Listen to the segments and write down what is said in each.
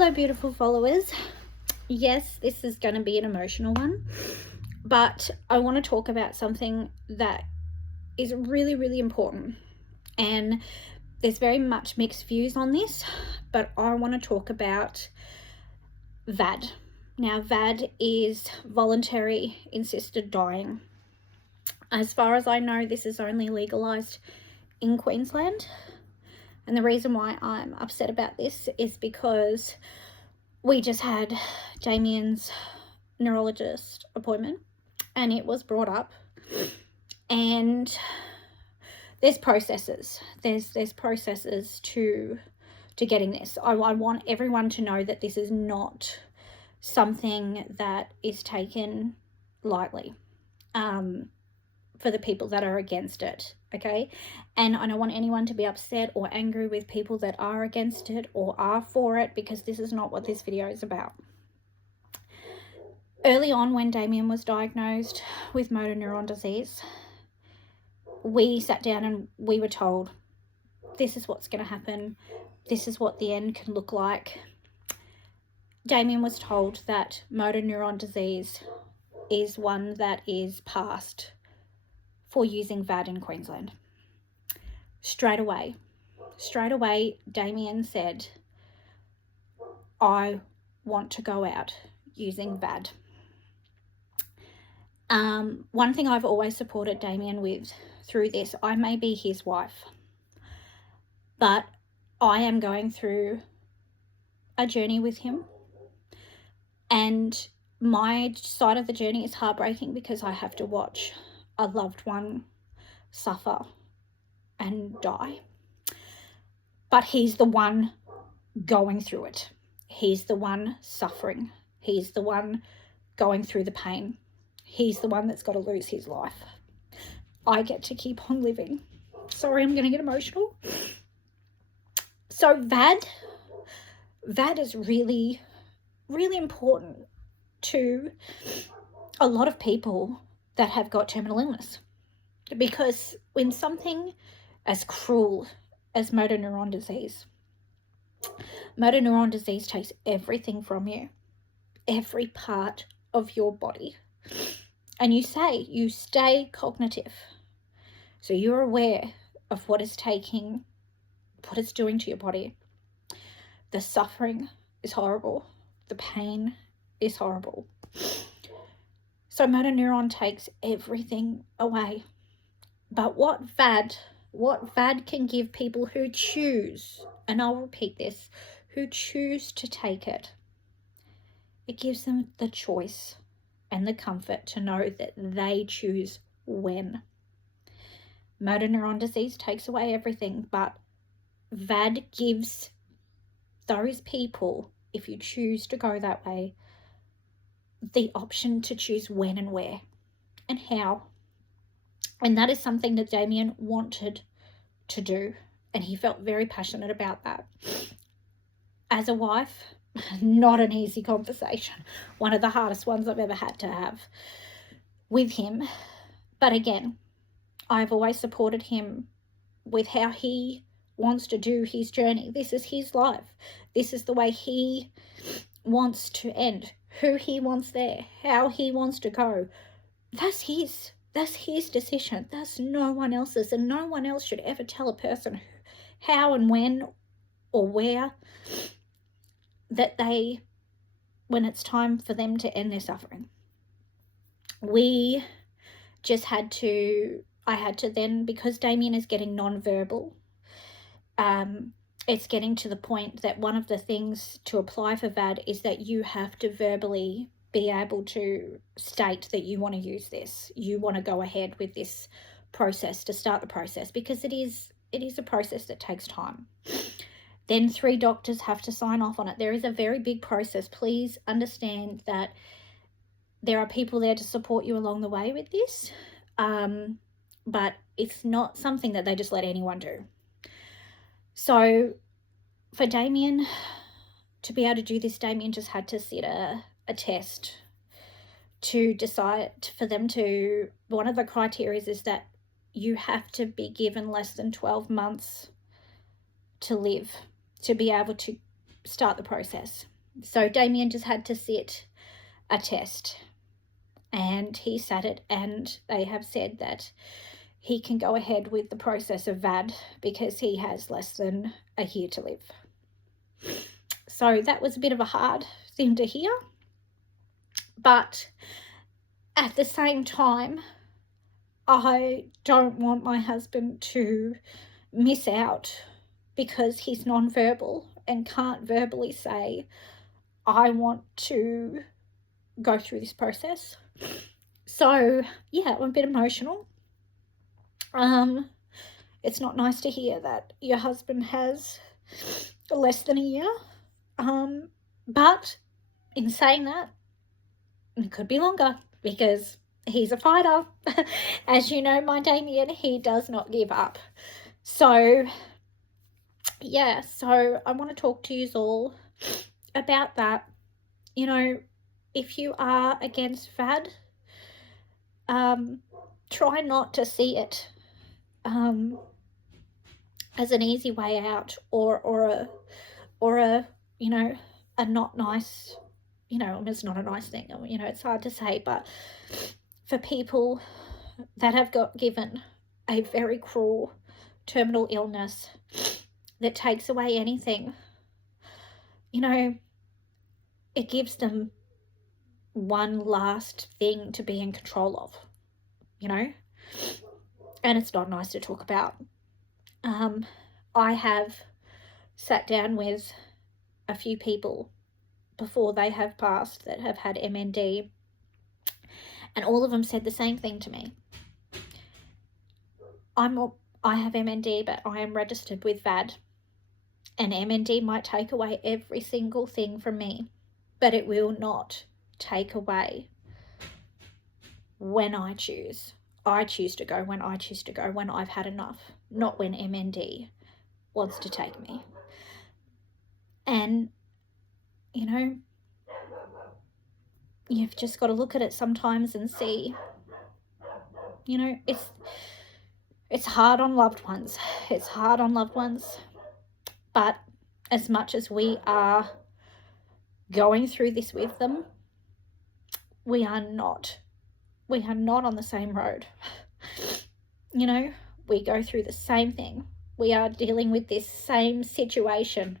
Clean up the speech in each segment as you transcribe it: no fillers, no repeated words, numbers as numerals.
Hello, beautiful followers. Yes, this is going to be an emotional one, but I want to talk about something that is really, really important. And there's very much mixed views on this, but I want to talk about VAD. Now, VAD is voluntary assisted dying. As far as I know, this is only legalised in Queensland. And the reason why I'm upset about this is because we just had Damien's neurologist appointment and it was brought up, and there's processes. There's processes to getting this. I want everyone to know that this is not something that is taken lightly for the people that are against it, okay? And I don't want anyone to be upset or angry with people that are against it or are for it, because this is not what this video is about. Early on, when Damien was diagnosed with motor neuron disease, we sat down and we were told, this is what's going to happen. This is what the end can look like. Damien was told that motor neuron disease is one that is passed for using VAD in Queensland. Straight away, Damien said, I want to go out using VAD. One thing I've always supported Damien with through this, I may be his wife, but I am going through a journey with him, and my side of the journey is heartbreaking because I have to watch a loved one suffer and die. But he's the one going through it. He's the one suffering. He's the one going through the pain. He's the one that's got to lose his life. I get to keep on living. Sorry, I'm going to get emotional. So VAD is really, really important to a lot of people that have got terminal illness, because when something as cruel as motor neuron disease takes everything from you, every part of your body, and you stay cognitive, so you're aware of what it's doing to your body. The suffering is horrible, the pain is horrible. So motor neuron takes everything away. But what VAD can give people who choose, and I'll repeat this, who choose to take it, it gives them the choice and the comfort to know that they choose when. Motor neuron disease takes away everything, but VAD gives those people, if you choose to go that way, the option to choose when and where and how. And that is something that Damien wanted to do, and he felt very passionate about that. As a wife, not an easy conversation. One of the hardest ones I've ever had to have with him. But again, I've always supported him with how he wants to do his journey. This is his life. This is the way he wants to end. Who he wants there, how he wants to go, that's his decision. That's no one else's, and no one else should ever tell a person how and when or where when it's time for them to end their suffering. I had to then, because Damien is getting non-verbal, it's getting to the point that one of the things to apply for VAD is that you have to verbally be able to state that you want to use this. You want to go ahead with this process, to start the process, because it is a process that takes time. Then 3 doctors have to sign off on it. There is a very big process. Please understand that there are people there to support you along the way with this, but it's not something that they just let anyone do. So for Damien to be able to do this, Damien just had to sit a test to decide for them to, one of the criteria is that you have to be given less than 12 months to live, to be able to start the process. So Damien just had to sit a test, and he sat it, and they have said that he can go ahead with the process of VAD because he has less than a year to live. So that was a bit of a hard thing to hear, but at the same time, I don't want my husband to miss out because he's non-verbal and can't verbally say, I want to go through this process. So yeah, I'm a bit emotional. It's not nice to hear that your husband has less than a year. But in saying that, it could be longer because he's a fighter. As you know, my Damien, he does not give up. So yeah, so I want to talk to you all about that. You know, if you are against VAD, try not to see it as an easy way out, or a you know, a not nice, you know, it's not a nice thing, you know, it's hard to say, but for people that have got given a very cruel terminal illness that takes away anything, you know, it gives them one last thing to be in control of, you know, and it's not nice to talk about. I have sat down with a few people before they have passed that have had MND, and all of them said the same thing to me. I have MND, but I am registered with VAD, and MND might take away every single thing from me, but it will not take away when I choose. I choose to go when I choose to go, when I've had enough, not when MND wants to take me. And, you know, you've just got to look at it sometimes and see, you know, it's hard on loved ones. It's hard on loved ones. But as much as we are going through this with them, we are not on the same road. You know, we go through the same thing. We are dealing with this same situation,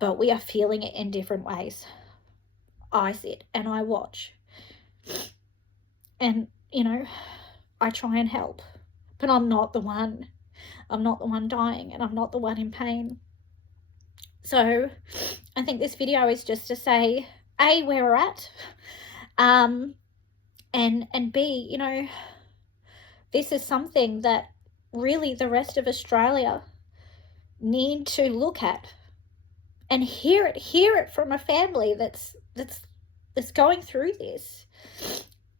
but we are feeling it in different ways. I sit and I watch, and, you know, I try and help, but I'm not the one dying, and I'm not the one in pain. So I think this video is just to say, A, where we're at, and B, you know, this is something that really the rest of Australia need to look at and hear it from a family that's going through this.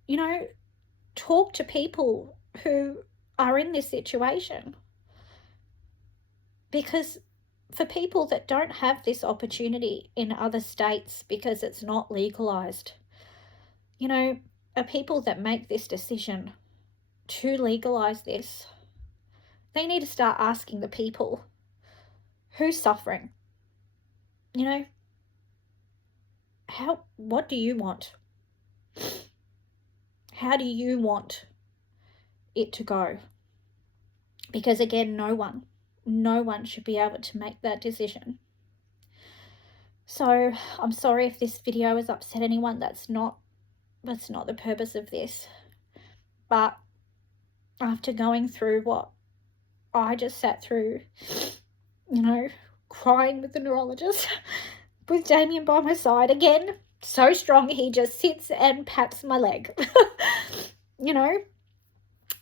You know, talk to people who are in this situation, because for people that don't have this opportunity in other states because it's not legalized, you know, are people that make this decision to legalize this, they need to start asking the people who's suffering, you know, what do you want? How do you want it to go? Because again, no one should be able to make that decision. So I'm sorry if this video has upset anyone. That's not the purpose of this. But after going through what I just sat through, you know, crying with the neurologist, with Damien by my side, again, so strong, he just sits and pats my leg, you know,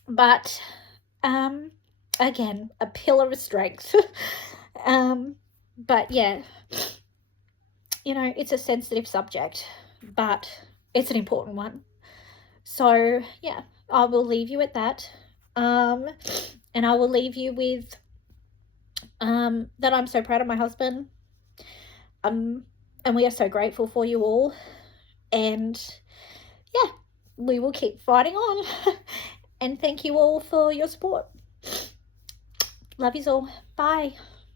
but, again, a pillar of strength. But yeah, you know, it's a sensitive subject, but it's an important one. So yeah, I will leave you at that. And I will leave you with that I'm so proud of my husband. And we are so grateful for you all. And yeah, we will keep fighting on. And thank you all for your support. Love you all. Bye.